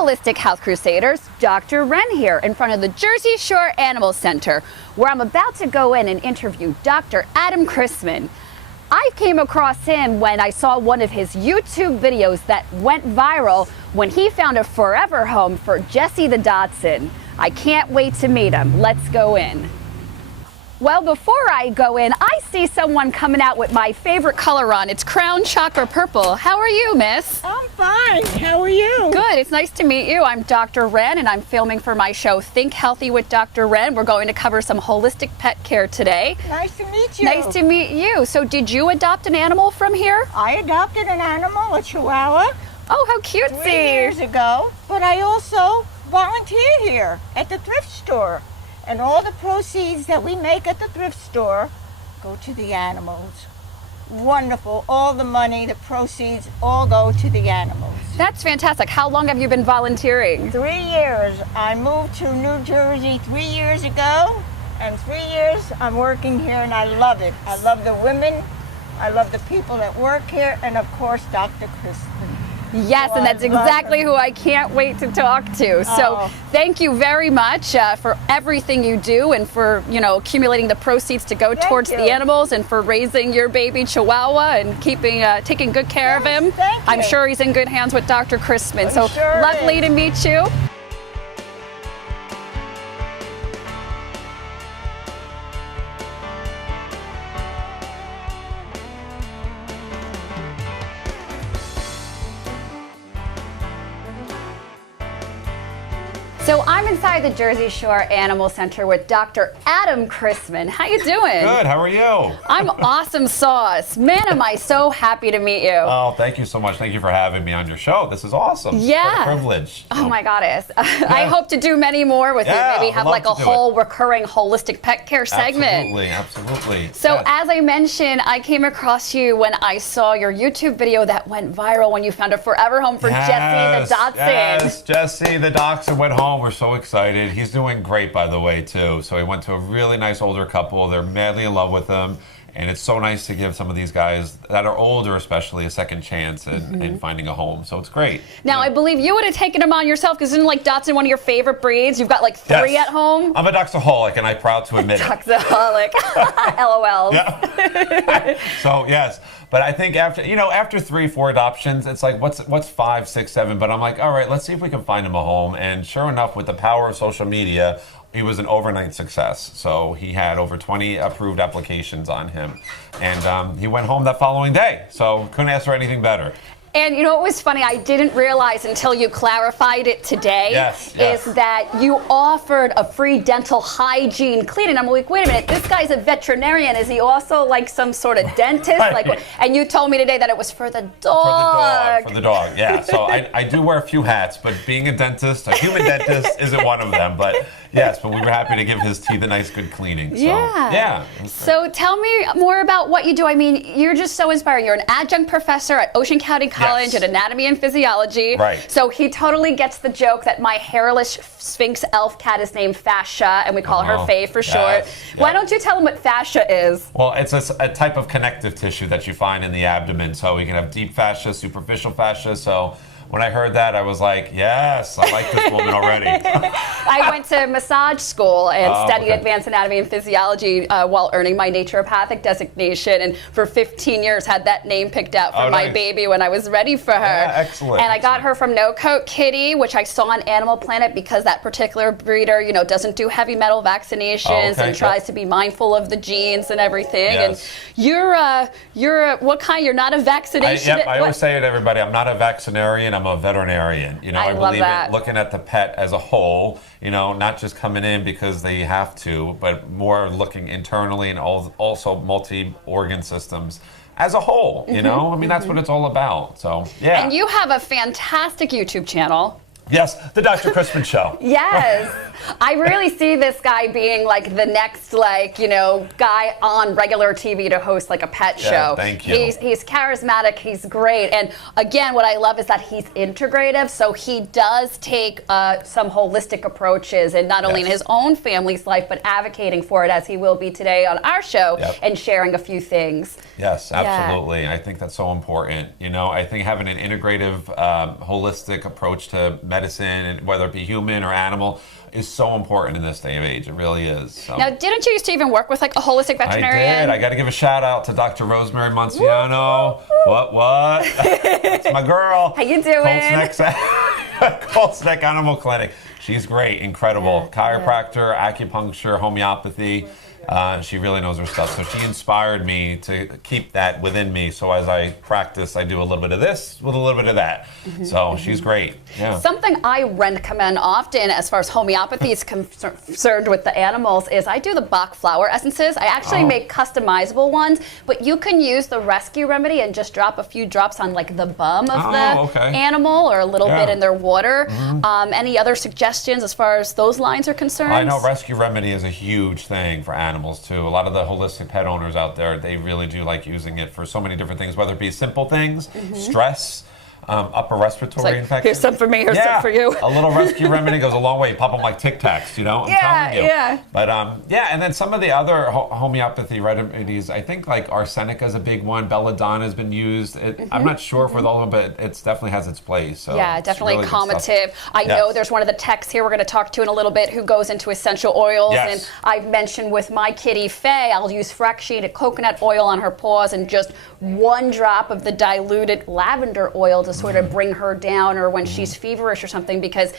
Holistic Health Crusaders, Dr. Wren here in front of the Jersey Shore Animal Center, where I'm about to go in and interview Dr. Adam Christman. I came across him when I saw one of his YouTube videos that went viral when he found a forever home for Jessie the Dachshund. I can't wait to meet him. Let's go in. Well, before I go in, I see someone coming out with my favorite color on. It's Crown Chakra Purple. How are you, miss? I'm fine. How are you? Good. It's nice to meet you. I'm Dr. Wren, and I'm filming for my show, Think Healthy with Dr. Wren. We're going to cover some holistic pet care today. Nice to meet you. Nice to meet you. So did you adopt an animal from here? I adopted an animal, a Chihuahua, Oh, how cutesy. 3 years ago, but I also volunteer here at the thrift store. And all the proceeds that we make at the thrift store go to the animals. Wonderful. All the money, the proceeds, all go to the animals. That's fantastic. How long have you been volunteering? 3 years. I moved to New Jersey 3 years ago, and 3 years I'm working here, and I love it. I love the women. I love the people that work here, and of course, Dr. Christman. Yes, and that's exactly who I can't wait to talk to. So thank you very much for everything you do and for, accumulating the proceeds to go towards the animals and for raising your baby Chihuahua and taking good care of him. I'm sure he's in good hands with Dr. Christman. So lovely to meet you. So I'm inside the Jersey Shore Animal Center with Dr. Adam Christman. How you doing? Good, how are you? I'm awesome sauce. Man, am I so happy to meet you. Oh, thank you so much. Thank you for having me on your show. This is awesome. Yeah. What a privilege. Oh my goddess. I hope to do many more with you. Maybe have like a whole recurring holistic pet care segment. Absolutely. So as I mentioned, I came across you when I saw your YouTube video that went viral when you found a forever home for Jessie the Dachshund. Yes, Jessie the Dachshund went home. We're so excited. He's doing great, by the way, too. So he went to a really nice older couple. They're madly in love with him. And it's so nice to give some of these guys that are older, especially, a second chance in finding a home. So it's great. Now, I believe you would have taken him on yourself, because isn't Dachshund one of your favorite breeds? You've got like 3 at home. I'm a Dachshund-aholic, and I'm proud to admit it. Dachshund-aholic. LOL. Yeah. So, yes. But I think after 3, 4 adoptions, it's like, what's 5, 6, 7? But I'm like, all right, let's see if we can find him a home. And sure enough, with the power of social media, he was an overnight success. So he had over 20 approved applications on him. And he went home that following day. So couldn't ask for anything better. And you know what was funny? I didn't realize until you clarified it today, is that you offered a free dental hygiene cleaning. I'm like, wait a minute, this guy's a veterinarian. Is he also like some sort of dentist? Like, and you told me today that it was for the dog. For the dog, yeah. So I do wear a few hats, but being a dentist, a human dentist, isn't one of them. But yes, but we were happy to give his teeth a nice, good cleaning. So, yeah. So tell me more about what you do. I mean, you're just so inspiring. You're an adjunct professor at Ocean County College at Anatomy and Physiology. Right. So he totally gets the joke that my hairless Sphinx elf cat is named Fascia, and we call her Faye for short. Why don't you tell him what fascia is? Well, it's a type of connective tissue that you find in the abdomen. So we can have deep fascia, superficial fascia. So when I heard that, I was like, yes, I like this woman already. I went to massage school and studied advanced anatomy and physiology while earning my naturopathic designation. And for 15 years, had that name picked out for my baby when I was ready for her. Yeah, excellent. And I got her from No Coat Kitty, which I saw on Animal Planet because that particular breeder, doesn't do heavy metal vaccinations and tries to be mindful of the genes and everything. And you're what kind? You're not a vaccination? I always say to everybody, I'm not a vaccinarian. I'm a veterinarian. I believe in looking at the pet as a whole, not just coming in because they have to, but more looking internally and also multi-organ systems as a whole, I mean, that's what it's all about. So, yeah. And you have a fantastic YouTube channel. Yes, the Dr. Christman Show. Yes. I really see this guy being like the next, guy on regular TV to host like a pet show. Thank you. He's charismatic. He's great. And again, what I love is that he's integrative. So he does take some holistic approaches, and not only in his own family's life, but advocating for it, as he will be today on our show, and sharing a few things. Yes, absolutely. I think that's so important. I think having an integrative, holistic approach to medicine medicine, and whether it be human or animal, is so important in this day and age. It really is. So. Now, didn't you used to even work with like a holistic veterinarian? I did. I got to give a shout out to Dr. Rosemary Monsiano. What? That's my girl. How you doing? Colts Neck Animal Clinic. She's great, incredible. Chiropractor, acupuncture, homeopathy. She really knows her stuff. So she inspired me to keep that within me. So as I practice, I do a little bit of this with a little bit of that. So she's great. Yeah. Something I recommend often as far as homeopathy is concerned with the animals is I do the Bach flower essences. I actually make customizable ones, but you can use the rescue remedy and just drop a few drops on like the bum of the animal or a little bit in their water. Any other suggestions as far as those lines are concerned? I know rescue remedy is a huge thing for animals too. A lot of the holistic pet owners out there, they really do like using it for so many different things, whether it be simple things, stress, upper respiratory infection. Here's some for me, here's some for you. A little rescue remedy goes a long way. You pop them like Tic Tacs, you know? I'm telling you. Yeah. But and then some of the other homeopathy remedies, I think like arsenica is a big one. Belladonna has been used. I'm not sure for all of them, but it definitely has its place. So definitely really calmative. I know there's one of the techs here we're going to talk to in a little bit who goes into essential oils. And I've mentioned with my kitty Faye, I'll use fractionated coconut oil on her paws and just 1 drop of the diluted lavender oil to sort of bring her down, or when she's feverish or something, because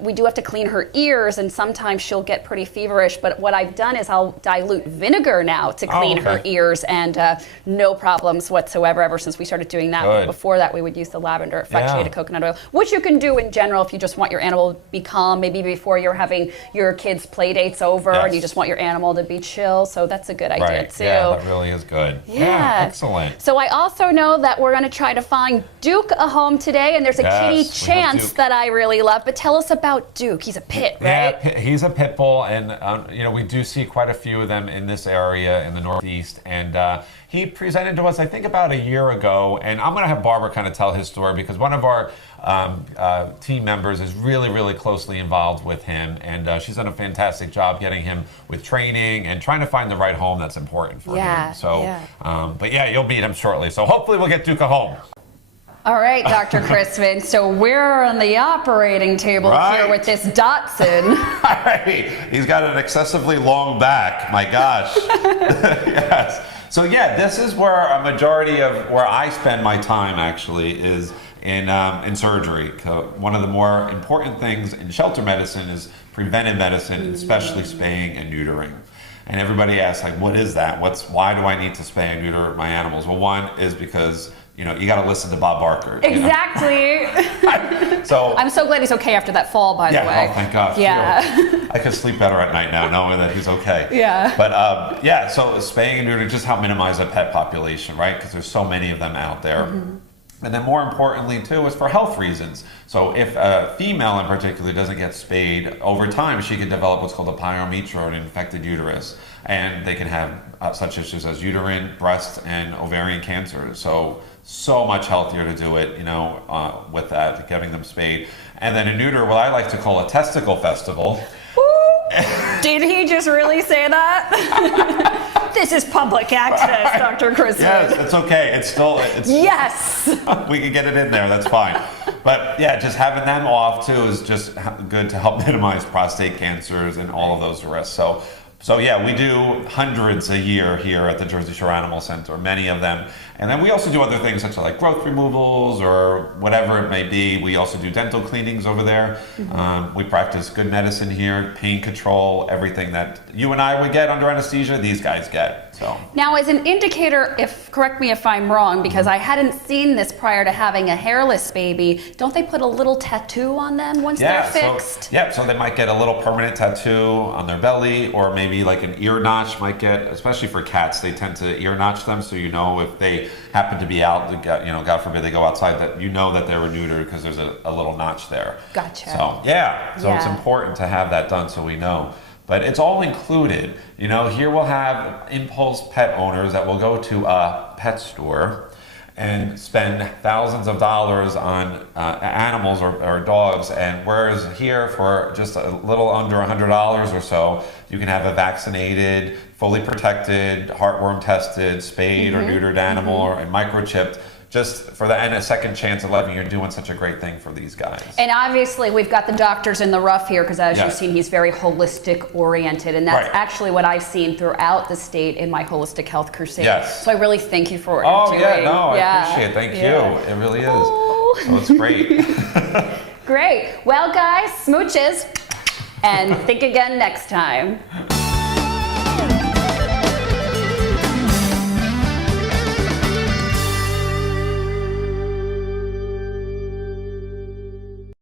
we do have to clean her ears and sometimes she'll get pretty feverish. But what I've done is I'll dilute vinegar now to clean her ears, and no problems whatsoever ever since we started doing that. But before that, we would use the lavender fractionated coconut oil, which you can do in general if you just want your animal to be calm, maybe before you're having your kids' play dates over and you just want your animal to be chill. So that's a good idea too. Yeah, that really is good. Yeah, excellent. So I also know that we're going to try to find Duke a home today, and there's a kitty Chance that I really love. But tell us about Duke. He's a pit, right? Yeah, he's a pit bull, and we do see quite a few of them in this area in the Northeast. And he presented to us, I think, about a year ago. And I'm going to have Barbara kind of tell his story because one of our team members is really, really closely involved with him, and she's done a fantastic job getting him with training and trying to find the right home that's important for him. So, but you'll meet him shortly. So hopefully we'll get Duke a home. All right, Dr. Christman. So we're on the operating table here with this Dachshund. He's got an excessively long back. My gosh. Yes. So this is where a majority of where I spend my time actually is in surgery. One of the more important things in shelter medicine is preventive medicine, especially spaying and neutering. And everybody asks, like, what is that? Why do I need to spay and neuter my animals? Well, one is because you got to listen to Bob Barker. Exactly. So I'm so glad he's okay after that fall, by the way. Oh, thank God. Yeah. I could sleep better at night now knowing that he's okay. Yeah. But so spaying and neutering, just help minimize the pet population, right? Because there's so many of them out there. And then more importantly, too, is for health reasons. So if a female in particular doesn't get spayed, over time she can develop what's called a pyometra, an infected uterus. And they can have such issues as uterine, breast, and ovarian cancer. So much healthier to do it, with that, getting them spayed. And then a neuter, what I like to call a testicle festival. Did he just really say that? This is public access, Dr. Christman. Yes, it's okay. Yes. We can get it in there. That's fine. But just having them off too is just good to help minimize prostate cancers and all of those risks. So we do hundreds a year here at the Jersey Shore Animal Center, many of them. And then we also do other things such as like growth removals or whatever it may be. We also do dental cleanings over there. We practice good medicine here, pain control, everything that you and I would get under anesthesia, these guys get. So now, as an indicator, correct me if I'm wrong, because I hadn't seen this prior to having a hairless baby, don't they put a little tattoo on them once they're fixed? So they might get a little permanent tattoo on their belly, or maybe like an ear notch might get, especially for cats, they tend to ear notch them, so if they happen to be out, God forbid they go outside, that that they were neutered because there's a little notch there. Gotcha. So it's important to have that done so we know. But it's all included. Here we'll have impulse pet owners that will go to a pet store and spend thousands of dollars on animals or dogs, and whereas here for just a little under $100 or so, you can have a vaccinated, fully protected, heartworm tested, spayed or neutered animal and microchipped just for that and a second chance at living. You're doing such a great thing for these guys. And obviously, we've got the doctors in the rough here because, as Yes. you've seen, he's very holistic oriented, and that's Right. actually what I've seen throughout the state in my holistic health crusade. Yes. So I really thank you for what Oh you're yeah, doing. no, I appreciate it. Thank you. It really is. Oh. So it's great. Great. Well, guys, smooches, and think again next time.